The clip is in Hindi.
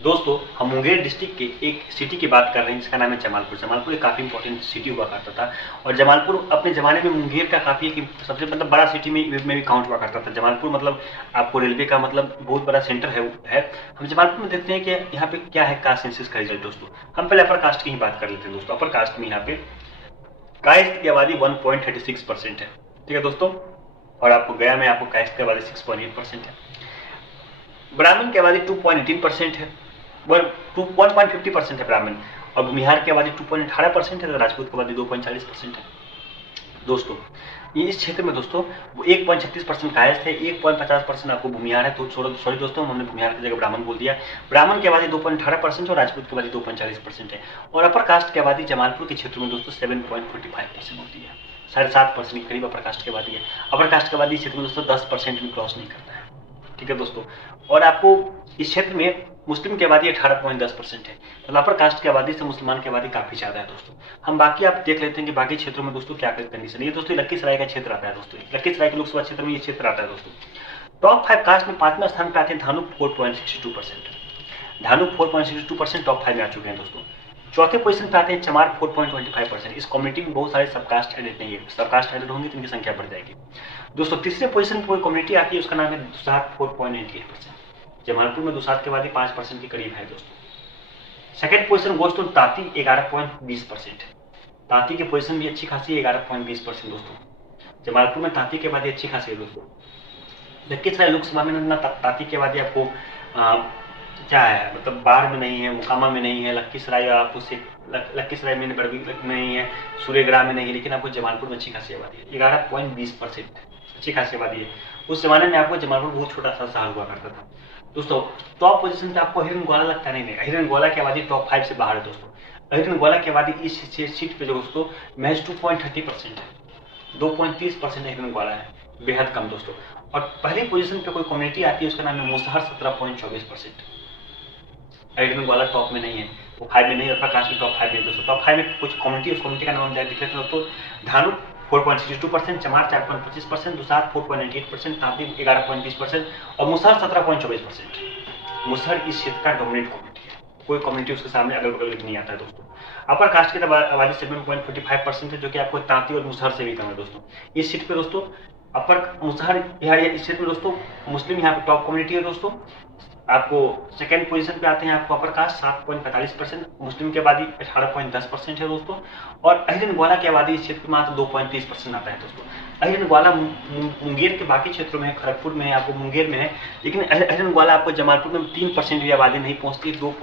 दोस्तों, हम मुंगेर डिस्ट्रिक्ट के एक सिटी की बात कर रहे हैं जिसका नाम है जमालपुर। जमालपुर एक काफ़ी इंपॉर्टेंट सिटी हुआ करता था और जमालपुर अपने ज़माने में मुंगेर का काफ़ी एक सबसे बड़ा सिटी में भी काउंट हुआ करता था। जमालपुर मतलब आपको रेलवे का मतलब बहुत बड़ा सेंटर है। हम जमालपुर में देखते हैं कि यहाँ पे क्या है कास्ट सेंसस का रिजल्ट। दोस्तों, हम पहले अपर कास्ट की ही बात कर लेते हैं। दोस्तों, अपर कास्ट में यहाँ पे कास्ट की आबादी 1.36% है। ठीक है दोस्तों, और आपको गया में आपको कास्ट की आबादी 6.8% है। ब्राह्मण की आबादी 2.18% है, 1.50% है ब्राह्मण, और भूमिहार की आबादी 2.18% है, राजपूत की आबादी 2.40% है। दोस्तों, ये इस क्षेत्र में दोस्तों 1.36% कायस्थ है, 1.50% आपको भूमिहार है। तो सॉरी दोस्तों, हमने भूमिहार की जगह ब्राह्मण बोल दिया। ब्राह्मण की आबादी 2.18% और राजपूत की आबादी 2.40% है। और अपर कास्ट की आबादी जमालपुर के क्षेत्र में दोस्तों 7.45% होती है, 7.5% के करीब अपर कास्ट की आबादी है। अपर कास्ट की आबादी इस क्षेत्र में दोस्तों 10% भी क्रॉस नहीं करता है। ठीक है दोस्तों, और आपको इस क्षेत्र में मुस्लिम की आबादी 18.10% है। मतलब अपर कास्ट की आबादी से मुसलमान की आबादी काफी ज्यादा है। दोस्तों, हम बाकी आप देख लेते हैं कि बाकी क्षेत्रों में दोस्तों क्या कंडीशन है। ये दोस्तों लखीसराय का क्षेत्र आता है। दोस्तों, लखीसराय के लोकसभा क्षेत्र में ये क्षेत्र आता है। दोस्तों, टॉप 5 कास्ट में 5वें स्थान पे आते हैं धानुक 4.62%। धानुक 4.62% टॉप 5 में आ चुके हैं। दोस्तों, चौथे पोजीशन पे आते हैं चमार 4.25%। इस कम्युनिटी में बहुत सारे सबकास्ट एडेड नहीं है, सबकास्ट एडेड होंगे तो इनकी संख्या बढ़ जाएगी। दोस्तों, तीसरे पोजीशन पर कोई कम्युनिटी आती है, उसका नाम है दुसात 4.98%। जमालपुर में दुसात की आबादी 5% के करीब है। दोस्तों, second position goes to Tanti 11.20% है। तांती की पोजीशन भी अच्छी खासी है, 11.20%। दोस्तों, जमालपुर में तांती की आबादी अच्छी खासी है। दोस्तों, लखीसराय लोकसभा में ना तांती की आबादी आपको क्या है, मतलब बाढ़ में नहीं है, मुकामा में नहीं है, लखीसराय आपको लखीसराय में नहीं है, सूर्यग्राम में नहीं है, लेकिन आपको जमालपुर में अच्छी खासी आबादी है, 11.20% अच्छी खासी आबादी है। उस जमाने में आपको जमालपुर बहुत छोटा सा शहर हुआ करता था। दोस्तों, टॉप पोजीशन पे आपको हिरन ग्वाला लगता नहीं है। हिरन ग्वाला की आबादी टॉप 5 से बाहर है। दोस्तों, हिरन ग्वाला की आबादी इस सीट पे जो दोस्तों महज 2.30% है, 2.30% हिरन ग्वाला है, बेहद कम। दोस्तों, और पहली पोजीशन पे कोई कम्युनिटी आती है, उसका नाम है मुसहर 17.24%। हिरन ग्वाला टॉप में नहीं है, वो 5 में नहीं, अपर कास्ट में टॉप 5 में। दोस्तों, टॉप 5 में कुछ कम्युनिटी, उस कम्युनिटी का नाम देख लेते हैं। दोस्तों, धानु 4.62%, चमार 4.25%, दुसात 4.98%, तांती 11.20% और मुसहर 17.24%। मुसहर इस क्षेत्र का डोमिनेट कम्युनिटी है, कोई कम्युनिटी उसके सामने अगल बगल नहीं आता है। दोस्तों, अपर कास्ट की आबादी 7.45% है, जो कि आपको तांती और मुसहर से भी कम है। दोस्तों, इस सीट पे दोस्तों अपर मुसहर इस क्षेत्र में दोस्तों मुस्लिम यहाँ पे टॉप कम्युनिटी है। दोस्तों, आपको सेकंड पोजीशन पे आते हैं आपको अपर कास्ट 7.45%, मुस्लिम की आबादी 18.10% है। दोस्तों, और अहिरन ग्वाला की आबादी इस क्षेत्र में मात्र 2.30% आता है। दोस्तों, अहिरन ग्वाला मुंगेर के बाकी क्षेत्रों में है, खड़गपुर में है, आपको मुंगेर में है, लेकिन अहिरन ग्वाला आपको जमालपुर में 3% भी आबादी नहीं पहुंचती, 2